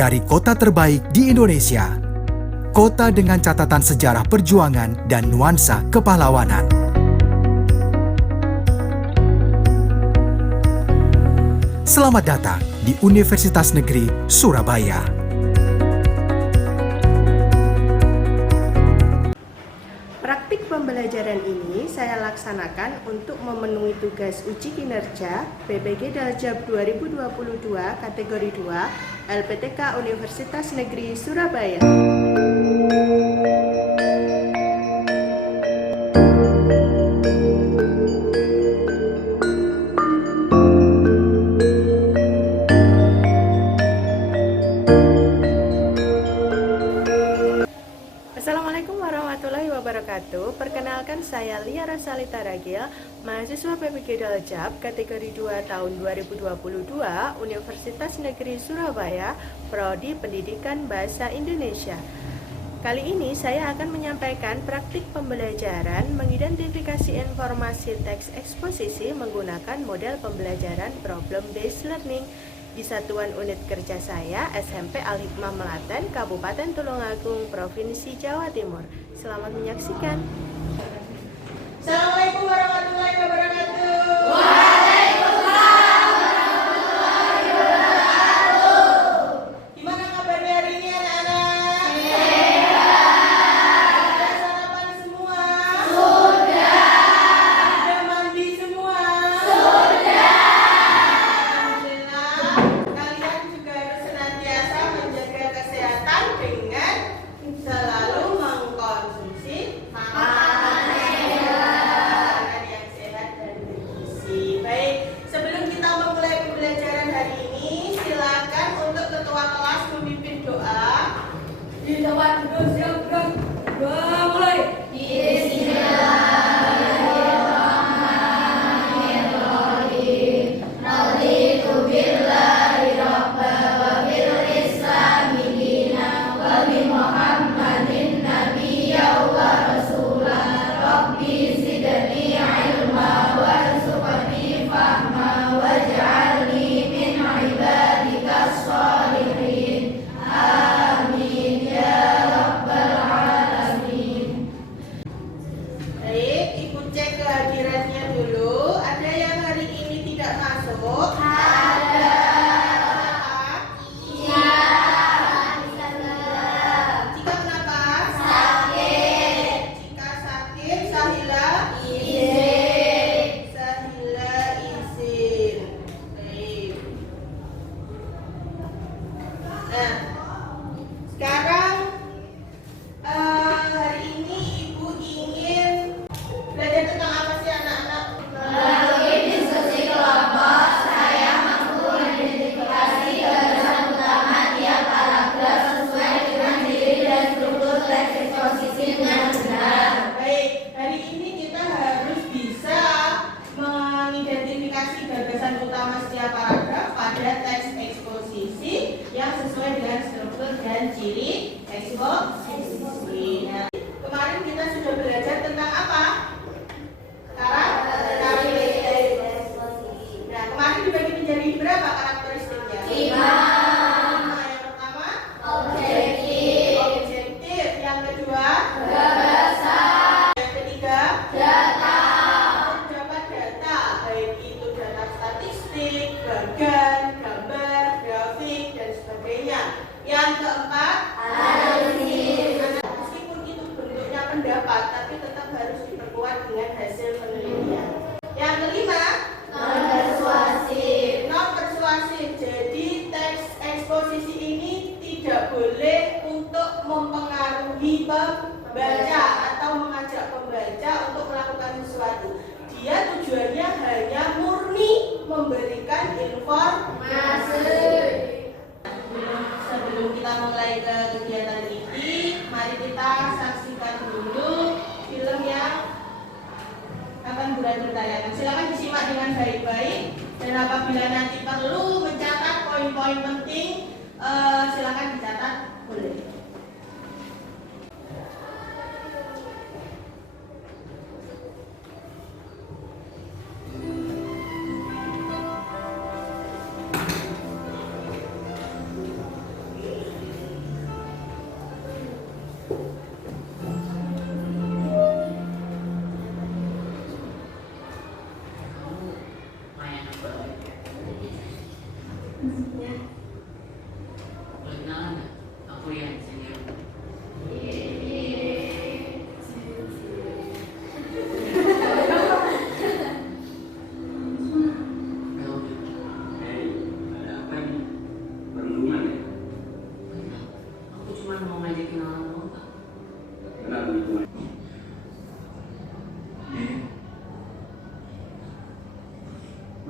dari kota terbaik di Indonesia. Kota dengan catatan sejarah perjuangan dan nuansa kepahlawanan. Selamat datang di Universitas Negeri Surabaya. Praktik pembelajaran ini saya laksanakan untuk memenuhi tugas uji kinerja PPG Daljab 2022 kategori 2 LPTK Universitas Negeri Surabaya. Assalamualaikum warahmatullahi wabarakatuh. Perkenalkan, saya Lia Rosalita Ragil, mahasiswa PPG Daljab kategori 2 tahun 2022 Universitas Negeri Surabaya, Prodi Pendidikan Bahasa Indonesia. Kali ini saya akan menyampaikan praktik pembelajaran mengidentifikasi informasi teks eksposisi menggunakan model pembelajaran problem based learning di Satuan Unit Kerja saya SMP Al-Hikmah Melaten, Kabupaten Tulungagung, Provinsi Jawa Timur. Selamat menyaksikan. Assalamualaikum warahmatullahi wabarakatuh. Waalaikumsalam warahmatullahi wabarakatuh. Gimana kabarnya hari ini anak-anak? Sehat. Sudah sarapan semua? Sudah. Sudah mandi semua? Sudah. Kalian juga harus senantiasa menjaga kesehatan dengan selalu mengkonsumsi makanan yang sehat dan bergizi. Baik, sebelum kita memulai pembelajaran hari ini, silakan untuk ketua kelas memimpin doa. Di tempat duduk siap gerak. Doa mulai. Bismillahirrahmanirrahim. Raditu billahi rabba wa bil islami dina wa bi Muhammadin nabiyya wa rasula. Rabbi zidni ilma warzuqni fahma waj'alni min ibadikas shalihin. Amin ya rabbal alamin. Baik, Ibu cek kehadirannya dulu. Ada yang hari ini tidak masuk? Ada. Kenapa? Jika kenapa? Sakit. Jika sakit, Sahila Izin. Sahila izin. Baik. Nah, sekarang hari ini Ibu ingin belajar tentang apa sih anak-anak? Melalui diskusi kelompok, saya mampu mengidentifikasi gagasan utama tiap paragraf sesuai dengan diri dan struktur teks eksposisi dengan benar. Baik, hari ini kita harus bisa mengidentifikasi gagasan utama setiap paragraf pada teks eksposisi yang sesuai dengan struktur dan ciri eksposisi. Nah, kemarin kita sudah belajar tentang apa? Karakteristik. Nah, kemarin dibagi menjadi berapa karakteristiknya? 5. Yang pertama, Objektif. objektif. Yang kedua, Gagasan. yang ketiga, Data. terdapat data, baik itu data statistik, bagan, gambar, grafik, dan sebagainya. Yang keempat, Analisis. meskipun itu bentuknya pendapat, tapi tetap harus diperkuat dengan hasil penelitian. Yang kelima, Non persuasif. non persuasif. Jadi teks eksposisi ini tidak boleh untuk mempengaruhi pembaca atau mengajak pembaca untuk melakukan sesuatu. Dia tujuannya hanya murni memberikan informasi. Sebelum kita mulai ke kegiatan ini, mari kita saksikan dulu film yang akan Buradir tayangkan. Silakan disimak dengan baik-baik, dan apabila nanti perlu mencatat poin-poin penting, silakan dicatat, boleh.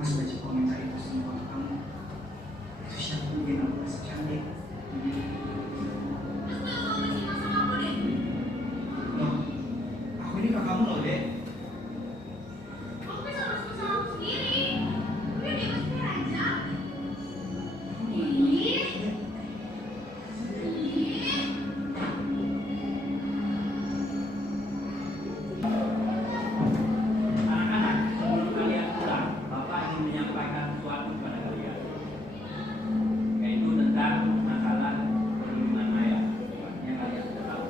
Mas baca komentar itu semua ke kamu. Itu siapa bikin aku masih cantik? Loh, aku ini kakakmu loh, Dek. Anak-anak, sebelum kalian pulang, Bapak ingin menyampaikan sesuatu kepada kalian, yaitu tentang masalah perlindungan mayat. Yang kalian sudah tahu.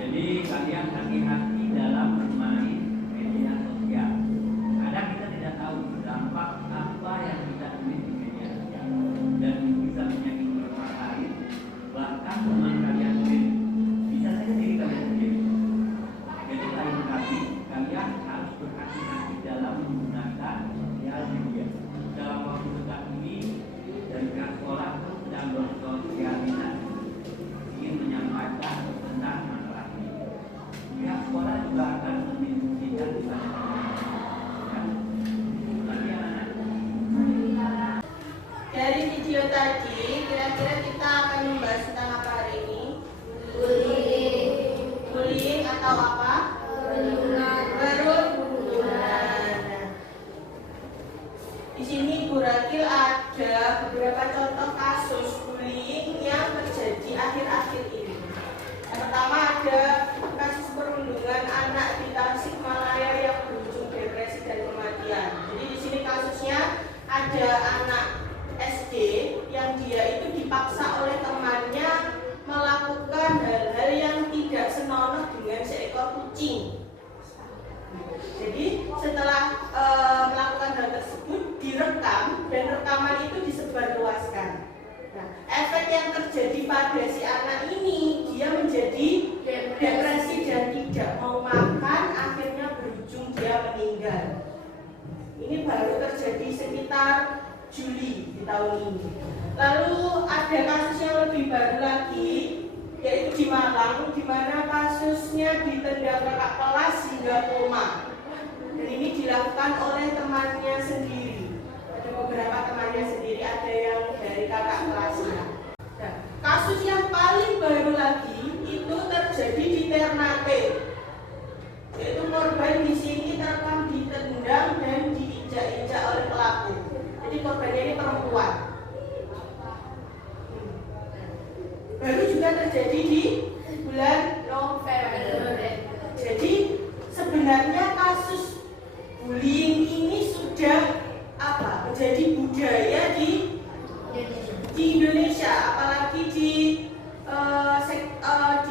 Jadi kalian hati-hati dalam bermain media sosial. Kadang kita tidak tahu dampak apa yang kita tulis di media sosial dan bisa menyakiti orang lain, bahkan teman kalian sendiri. Bisa saja diri kalian sendiri. Jadi lain kali kalian harus berhati-hati dalam menggunakan sosial media. Dalam waktu dekat ini dari pihak sekolah itu sedang bersosialisasi ingin menyampaikan tentang masalah ini. Pihak sekolah juga akan mendiskusikan di sana. Lagi anak-anak. Dari video tadi, kira-kira kita akan membahas tentang apa hari ini? Bullying atau apa? Perundungan. Di sini Bu Rakil ada beberapa contoh kasus bullying yang terjadi akhir-akhir ini. Yang pertama ada kasus perundungan anak di Tasikmalaya yang berujung depresi dan kematian. Jadi di sini kasusnya ada anak SD yang dia itu dipaksa oleh temannya melakukan hal-hal yang tidak senonoh dengan seekor kucing. Jadi setelah melakukan hal tersebut direkam dan rekaman itu disebarluaskan. Nah, efek yang terjadi pada si anak ini, dia menjadi depresi dan tidak mau makan, akhirnya berujung dia meninggal. Ini baru terjadi sekitar Juli di tahun ini. Lalu ada kasus yang lebih baru lagi, yaitu di Malang, di mana kasusnya ditendang kakak kelas hingga koma. Dan ini dilakukan oleh temannya sendiri. Ada beberapa temannya sendiri, ada yang dari kakak kelasnya. Nah, kasus yang paling baru lagi itu terjadi di Ternate, yaitu korban di sini terekam ditendang dan diinjak-injak oleh pelaku. Jadi korbannya ini perempuan. Baru juga terjadi di bulan November. Jadi sebenarnya kasus bullying ini sudah menjadi budaya di Indonesia, apalagi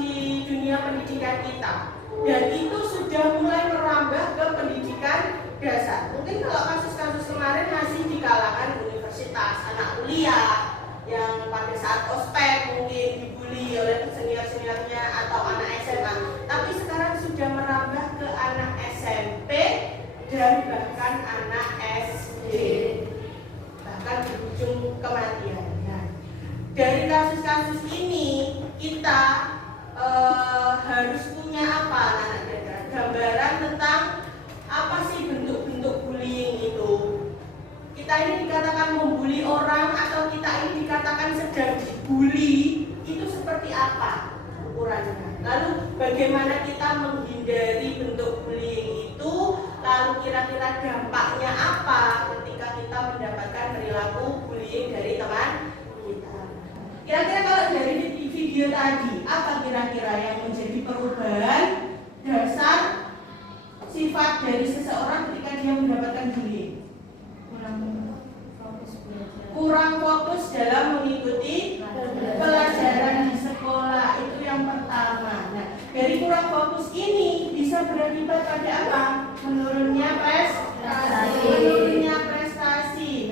di dunia pendidikan kita. Dan itu sudah mulai merambah ke pendidikan dasar. Mungkin kalau kasus-kasus kemarin masih di kalangan universitas, anak kuliah yang pada saat ospek mungkin dibully oleh senior-seniornya atau anak SMA. Tapi sekarang sudah merambah ke anak SMP dan bahkan anak SD, bahkan berujung kematian. Nah, dari kasus-kasus ini kita harus punya apa, anak-anak? Gambaran tentang apa sih bentuk-bentuk bullying itu. Kita ini dikatakan membuli orang atau kita ini dikatakan sedang dibully, itu seperti apa ukurannya? Lalu bagaimana kita menghindari bentuk bullying itu? Lalu kira-kira dampaknya apa ketika kita mendapatkan perilaku bullying dari teman kita? Kira-kira kalau dari video tadi, apa kira-kira yang menjadi perubahan dasar sifat dari seseorang ketika dia mendapatkan bullying? Kurang fokus dalam mengikuti pelajaran di sekolah, itu yang pertama. Nah, dari kurang fokus ini bisa berakibat pada apa? Menurunnya prestasi.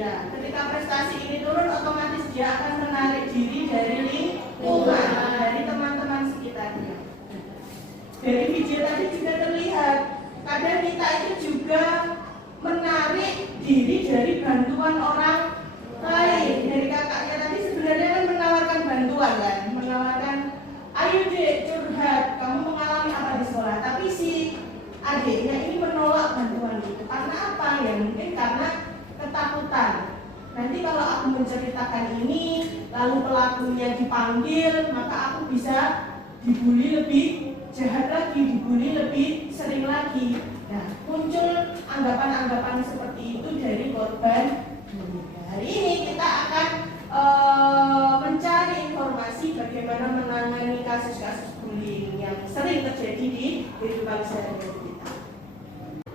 Nah, ketika prestasi ini turun, otomatis dia akan menarik diri dari lingkungan, dari teman-teman sekitarnya. Dari video tadi juga terlihat, kadang kita itu juga menarik diri dari bantuan orang lain. Dari kakaknya tadi sebenarnya kan menawarkan bantuan kan, menawarkan, ayo dek curhat, kamu mengalami apa di sekolah. Tapi si adiknya ini menolak bantuan itu. Karena apa? ya mungkin karena ketakutan. Nanti kalau aku menceritakan ini, lalu pelakunya dipanggil, maka aku bisa dibully lebih jahat lagi, dibully lebih sering lagi. Nah, muncul anggapan-anggapan seperti itu dari korban bully. Hari ini kita akan mencari informasi bagaimana menangani kasus-kasus bullying yang sering terjadi di kehidupan sehari-hari kita.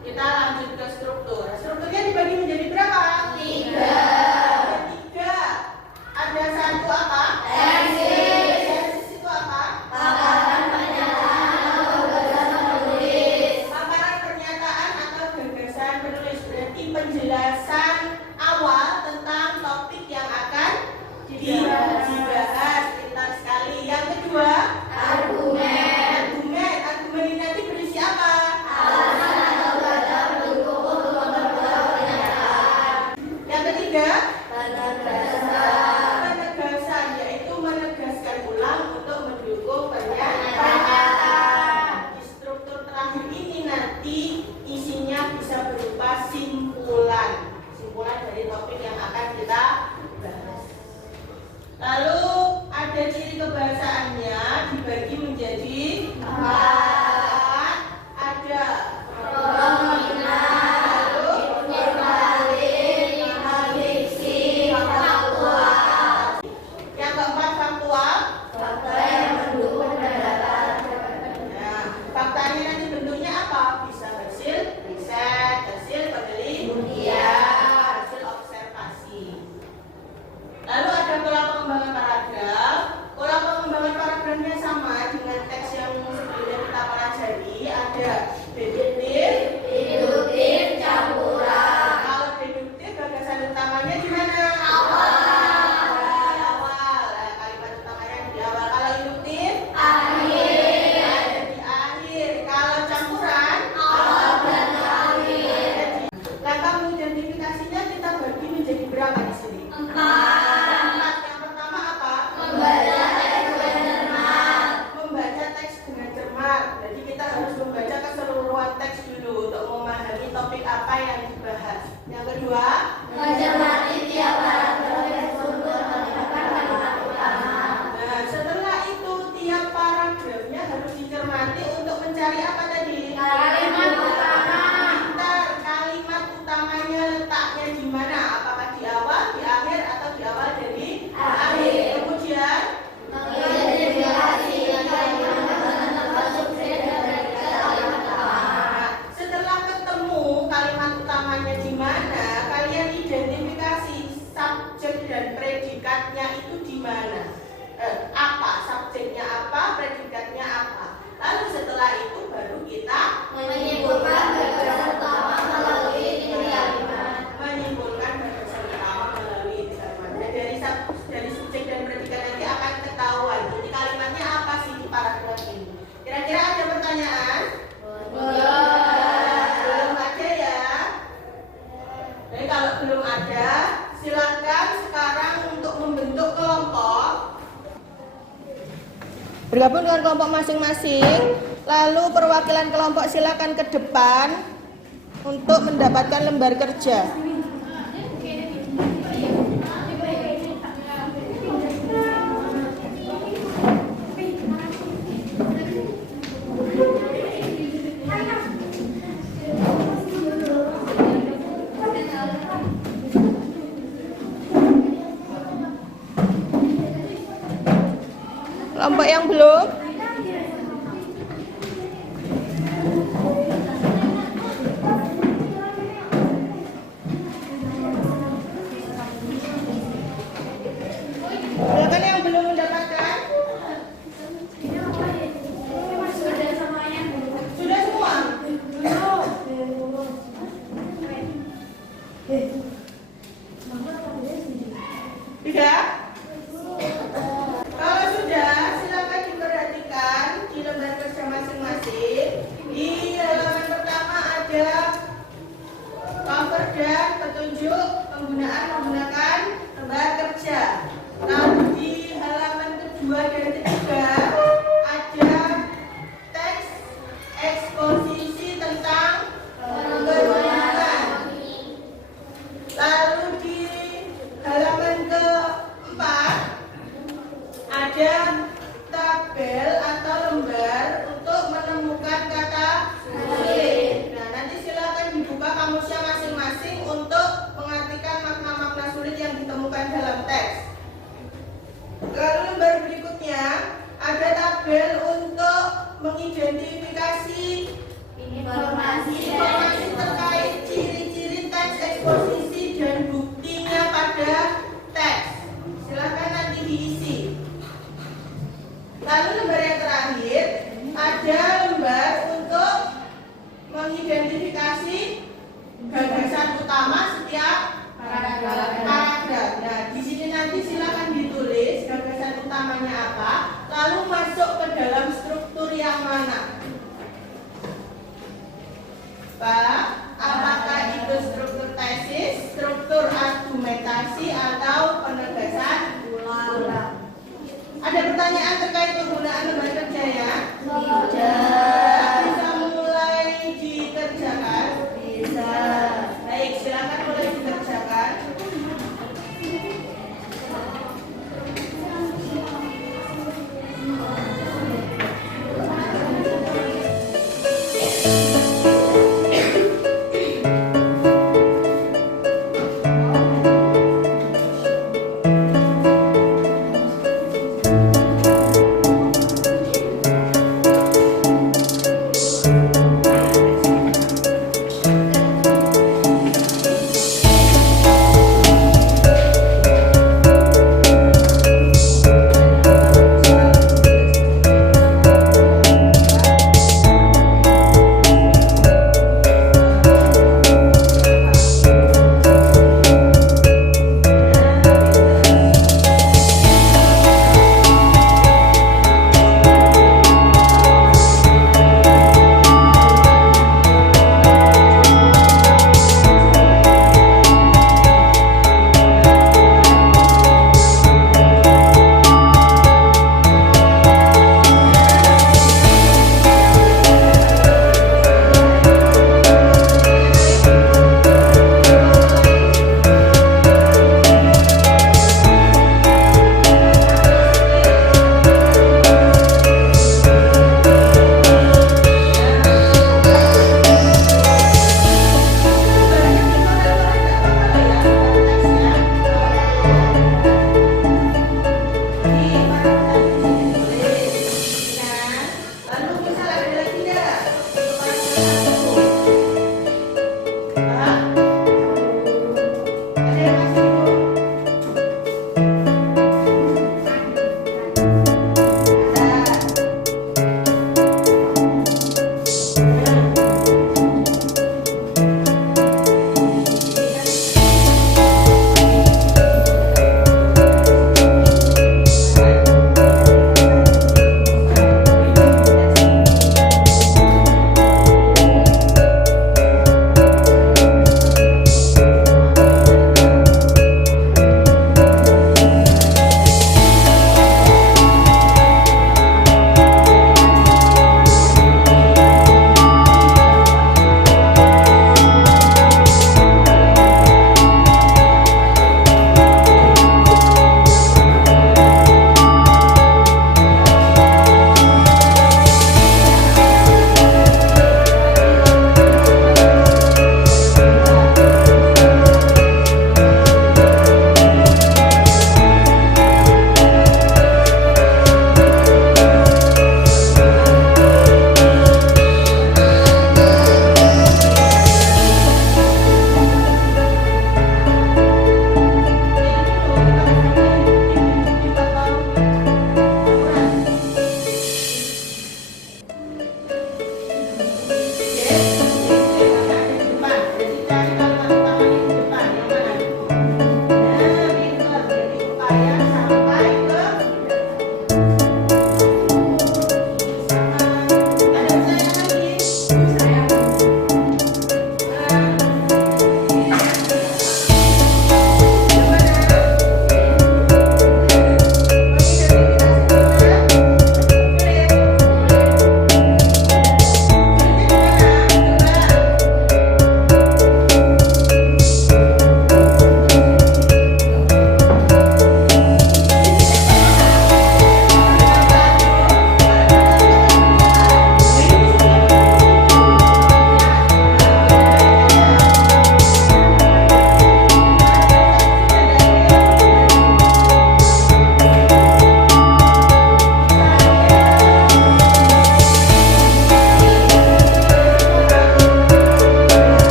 Kita lanjut ke struktur. Strukturnya dibagi menjadi berapa? 3. Ada satu apa? Tesis itu apa? Paparan pernyataan atau gagasan penulis. Berarti penjelasan awal tentang topik yang akan dibahas. Pintar sekali. Yang kedua, argumen ini nanti berisi apa? Alasan atau data pendukung untuk memperkuat pernyataan. Yang ketiga, penegasan, yaitu menegaskan ulang untuk mendukung pernyataan. Di struktur terakhir ini nanti isinya bisa berupa simpulan dari topik yang akan kita bahas. Lalu ada ciri kebahasaannya dibagi menjadi 4. Ada nominal, lalu diksi, faktual. Yang keempat faktual, fakta yang mendukung pendapat. Nah, faktanya nanti bentuknya apa? Bisa hasil riset, hasil penelitian, hasil observasi. Lalu ada pola pengembangan paragraf. Pola pengembangan paragrafnya sama dengan teks yang sebelumnya kita pelajari. Ada deduktif, induktif, campuran. Kalau deduktif gagasan utamanya di mana? Awal. Nah, kalimat utamanya di awal. Kalau induktif, akhir. Ada di akhir. Kalau campuran, awal dan akhir. Langkah mengidentifikasinya kita bagi menjadi berapa di sini? 4. Jadi kita harus membaca keseluruhan teks dulu untuk memahami topik apa yang dibahas. Yang kedua, mencermati tiap paragraf yang bersumber menemukan kalimat utama. Nah, setelah itu tiap paragrafnya harus dicermati untuk mencari apa tadi? Kalimat utama. Pintar, kalimat utamanya letaknya di mana? Apakah di awal, di akhir, atau di awal dari akhir? Kemudian mengidentifikasi kalimat. Kalimat utamanya di mana, kalian identifikasi subjek dan predikatnya itu di mana. Apa subjeknya, apa predikatnya, apa. Lalu setelah itu baru kita menyimpulkan gagasan utama melalui inti kalimat. Menyimpulkan gagasan utama melalui inti kalimat. Dari subjek dan predikat nanti akan ketahuan inti kalimatnya apa sih di paragraf ini. Kira-kira ada pertanyaan? Kalau belum ada, silakan sekarang untuk membentuk kelompok. Bergabung dengan kelompok masing-masing. Lalu perwakilan kelompok silakan ke depan untuk mendapatkan lembar kerja. Kelompok yang belum? Silakan yang belum mendapatkan. Sudah semuanya? Sudah semua? Tidak? Kalau sudah, silakan diperhatikan. mengidentifikasi gagasan utama setiap paragraf. Nah, di sini nanti silakan ditulis gagasan utamanya apa, lalu masuk ke dalam struktur yang mana. Pak, apakah itu struktur tesis, struktur argumentasi, atau penegasan ulang? Ada pertanyaan terkait penggunaan lembar kerja ya? Bisa mulai dikerjakan? Bisa. Baik, silakan mulai dikerjakan.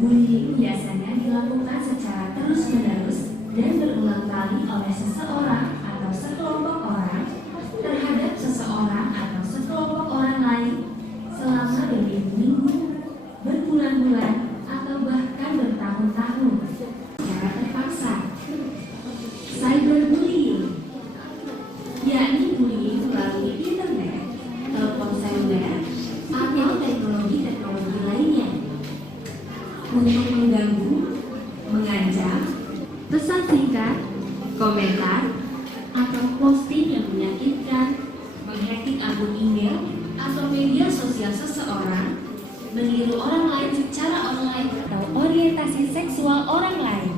Bullying biasanya dilakukan secara terus-menerus dan berulang kali oleh seseorang atau sekelompok orang terhadap seseorang atau sekelompok orang lain selama berminggu-minggu, berbulan-bulan, atau bahkan bertahun-tahun secara terpaksa. Cyberbullying, yakni bullying melalui internet, telepon seluler, atau teknologi-teknologi lainnya untuk mengganggu, mengancam, pesan singkat, komentar, atau posting yang menyakitkan, menghacking akun email atau media sosial seseorang, meniru orang lain secara online, atau orientasi seksual orang lain.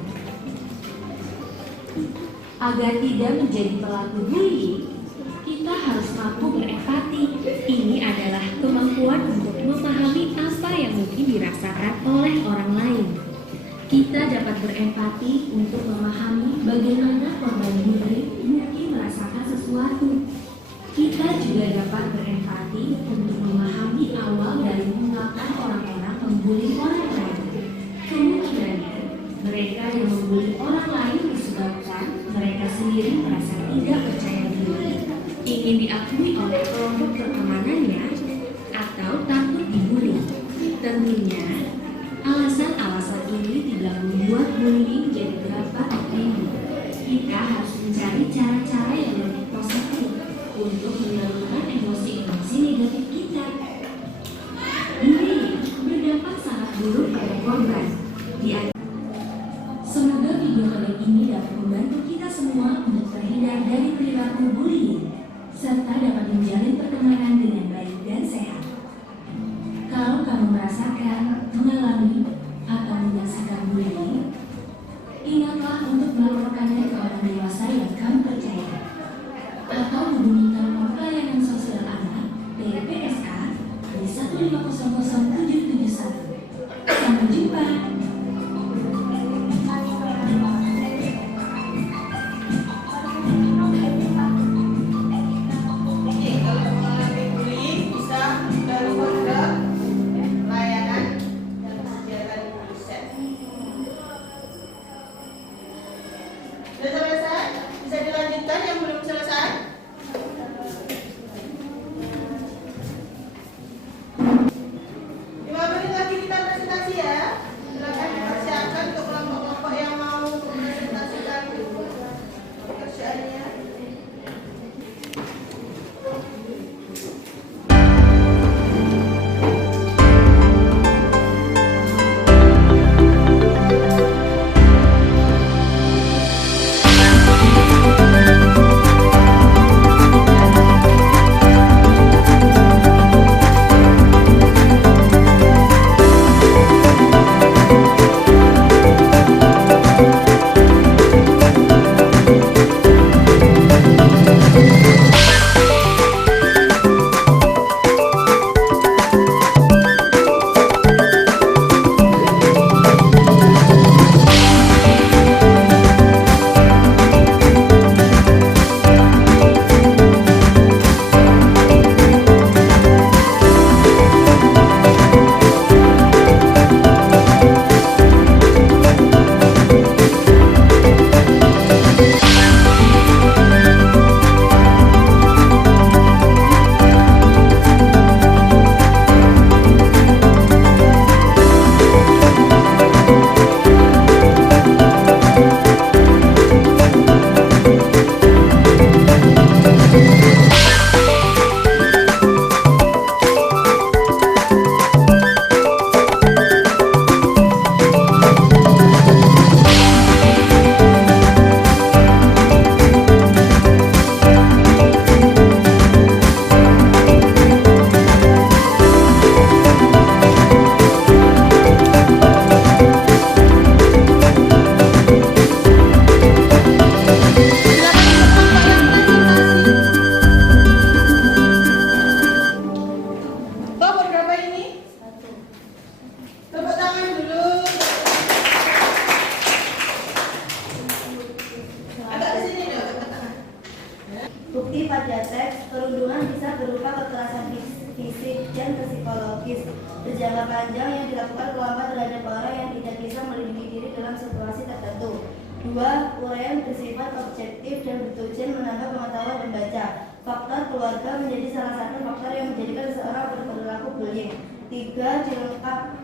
Agar tidak menjadi pelaku bullying, kita harus mampu berempati. Ini adalah kemampuan untuk memahami apa yang mungkin dirasakan oleh orang lain. Kita dapat berempati untuk memahami bagaimana korban bullying mungkin merasakan sesuatu. Kita juga dapat berempati untuk memahami awal dari mengapa orang-orang membuli orang lain. Kemungkinannya, mereka yang membuli orang lain disebabkan mereka sendiri merasa tidak percaya diri, ingin diakui oleh kelompok pertemanannya, atau takut dibully. Tentunya, alasan-alasan ini tidak membuat bullying jadi dapat diterima. Kita harus mencari cara-cara yang lebih positif untuk menyalurkan emosi-emosi negatif kita. Bullying berdampak sangat buruk pada korban. Semoga video kali ini dapat membantu kita semua untuk terhindar dari perilaku bullying serta dapat menjalin pertemanan dengan baik dan sehat. Kalau kamu merasakan, mengalami, atau menyaksikan bullying, ingatlah untuk melaporkannya ke orang dewasa yang kamu percaya atau hubungi nomor pelayanan sosial anak PPSA di 1500771. Sampai jumpa. Sudah selesai? Bisa dilanjutkan yang belum selesai? Lima menit lagi kita presentasi ya. Silakan dipersiapkan untuk kelompok-kelompok yang mau mempresentasikan pekerjaannya. Bukti pada teks, perundungan bisa berupa kekerasan fisik dan psikologis berjangka panjang yang dilakukan kelompok terhadap orang yang 2. Uraian bersifat objektif dan bertujuan menambah pengetahuan pembaca. Faktor keluarga menjadi salah satu faktor yang menjadikan seseorang berperilaku bullying. 3.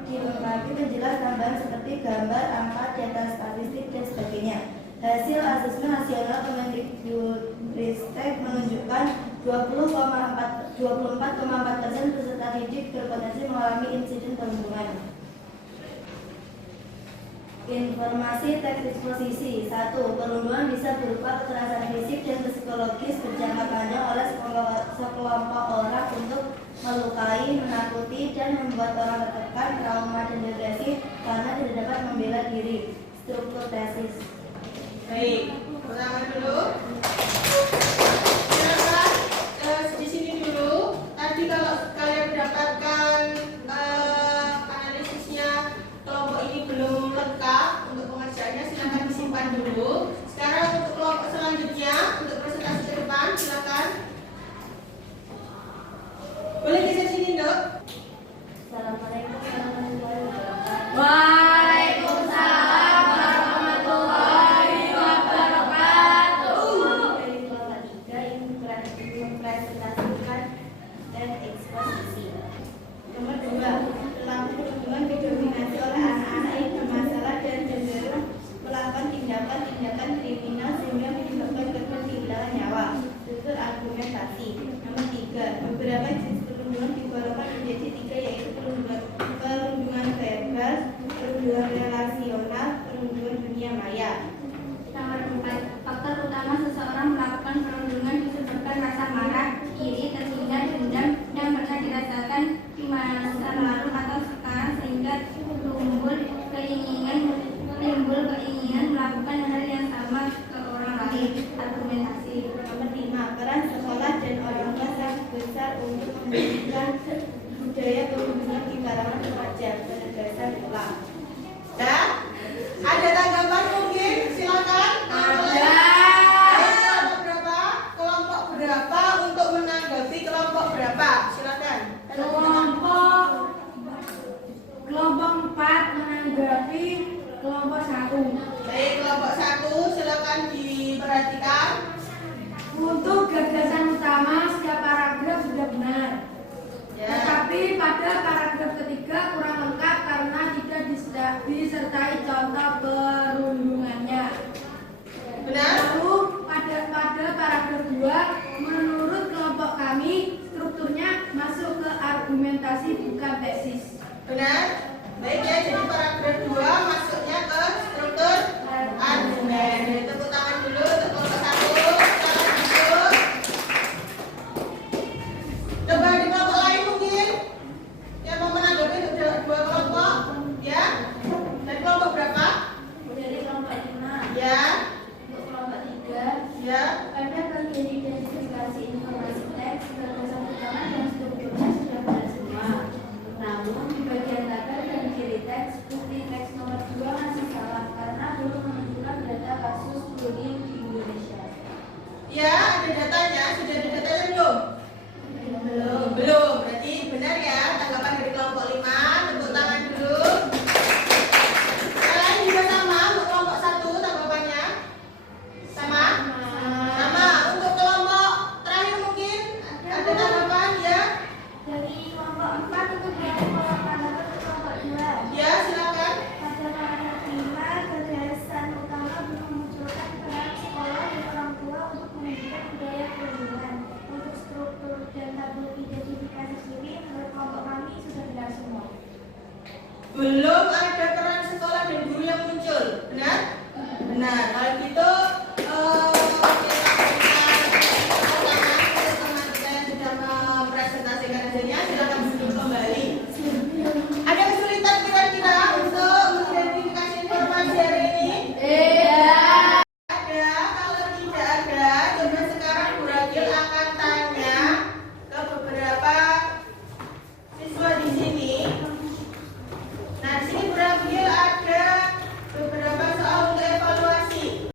Dilengkapi penjelas tambahan seperti gambar, angka, data statistik, dan sebagainya. Hasil asesmen nasional Kemendikbudristek menunjukkan 24,4% peserta didik berpotensi mengalami insiden perundungan. Informasi teks eksposisi. 1. Perundungan bisa berupa kekerasan fisik dan psikologis berjangka panjang oleh sekelompok orang untuk melukai, menakuti, dan membuat orang tertekan, trauma, dan depresi karena tidak dapat membela diri. Struktur tesis. Baik, pertama dulu. Silakan di sini dulu. Tadi kalau kalian mendapatkan analisisnya kelompok ini belum lengkap untuk pengerjaannya, silakan disimpan dulu. Sekarang untuk kelompok selanjutnya, untuk presentasi ke depan, silakan. Boleh geser sini, Dok? Assalamualaikum warahmatullahi wabarakatuh. Waalaikumsalam warahmatullahi wabarakatuh. Dari kelompok 3 ini mempresentasikan dan eksposisi. Nomor 2, pelaku perundungan didominasi oleh anak-anak yang bermasalah dan cenderung melakukan tindakan-tindakan kriminal sehingga menyebabkan korban kehilangan nyawa. Struktur argumentasi. Nomor 3, beberapa jenis perundungan digolongkan menjadi 3, yaitu perundungan verbal, perundungan relasional, perundungan dunia maya. Nomor 4, faktor utama seseorang melakukan perundungan disebabkan rasa marah, iri, terhindar, dendam yang pernah dirasakan di masa lalu atau sekarang sehingga timbul keinginan melakukan hal yang sama ke orang lain. Argumentasi. Nomor 5, peran sekolah dan orang tua sangat besar untuk memberikan budaya perundungan di kalangan remaja. Penegasan ulang. Ya, ada tanggapan mungkin? Silakan. Ada. Kelompok berapa? Kelompok berapa untuk menanggapi kelompok berapa? Silakan. Kelompok 4 menanggapi kelompok 1. Baik, kelompok 1 silakan diperhatikan. Untuk gagasan utama setiap paragraf sudah benar. Ya. Tetapi pada paragraf ketiga kurang lengkap karena tidak disertai contoh perundungannya. Benar? Lalu pada paragraf 2, menurut kelompok kami strukturnya masuk ke argumentasi bukan tesis. Benar? Baik ya, jadi paragraf 2 masuknya ke struktur argumen. Tepuk tangan dulu untuk kelompok 1. Sekarang lanjut. Coba di kelompok lain mungkin yang mau menanggapi dua kelompok, ya? Dari kelompok berapa? Dari kelompok 5. Ya, Untuk kelompok 3, ya. pada bagian identifikasi informasi teks, gagasan utama dan strukturnya sudah benar semua. Namun di bagian tabel dan kiri teks, bukti teks nomor 2 masih salah karena belum menunjukkan data kasus bullying di Indonesia. Ya, ada datanya. Sudah ada datanya belum? Belum. Berarti benar ya tanggapan dari kelompok 5. Tepuk tangan dulu. Yang lain juga sama untuk kelompok 1 tanggapannya? Sama? Sama. Untuk kelompok terakhir mungkin ada tanggapan ya? Dari kelompok 4 untuk kelompok tanggapan ke kelompok 2. Ya, silakan. Pada paragraf 5, gagasan utama belum memunculkan peran sekolah dan orang tua untuk menunjukkan budaya perundungan. Untuk struktur dan tabel identifikasi sendiri, menurut kelompok kami sudah benar semua. Belum ada peran sekolah dan guru yang muncul. Benar? Benar. Kalau gitu teman-teman kita yang sudah mempresentasikan hasilnya, silakan duduk kembali. Ada kesulitan kira-kira untuk mengidentifikasi informasi hari ini? Ada. Kalau tidak ada, coba sekarang Bu Ragil akan tanya ke beberapa siswa di sini. Nah, di sini Bu Ragil ada beberapa soal untuk evaluasi.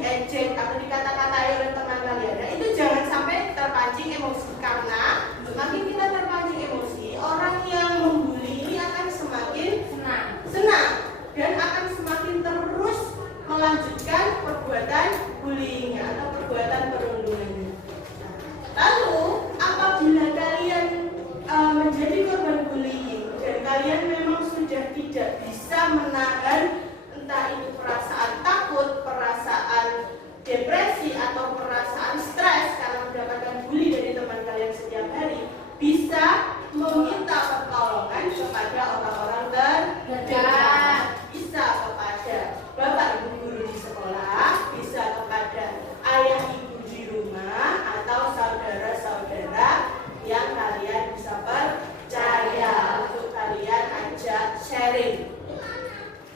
diejek atau dikata-katai oleh teman kalian, nah itu jangan sampai terpancing emosi, karena semakin kita terpancing emosi, orang yang membuli ini akan semakin senang dan akan semakin terus melanjutkan perbuatan bullyingnya atau perbuatan perundungannya. Lalu apabila kalian menjadi korban bullying dan kalian memang sudah tidak bisa menahan entah itu perasaan takut, perasaan depresi atau perasaan stres karena mendapatkan bully dari teman kalian setiap hari, bisa meminta pertolongan kepada orang-orang terdekat. Bisa kepada bapak ibu guru di sekolah, bisa kepada ayah ibu di rumah, atau saudara-saudara yang kalian bisa percaya untuk kalian ajak sharing.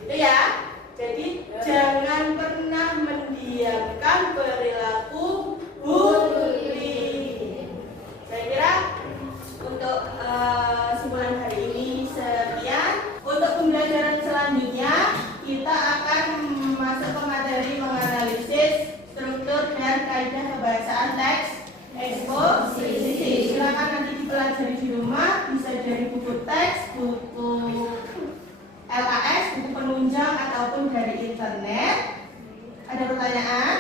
Gitu ya. Jadi jangan pernah mendiamkan perilaku bullying. Saya kira untuk simpulan hari ini sekian. Untuk pembelajaran selanjutnya kita akan masuk ke materi menganalisis struktur dan kaidah kebahasaan teks eksposisi. Silakan nanti dipelajari di rumah, bisa dari buku teks, buku LAS, buku penunjang ataupun dari internet. Ada pertanyaan?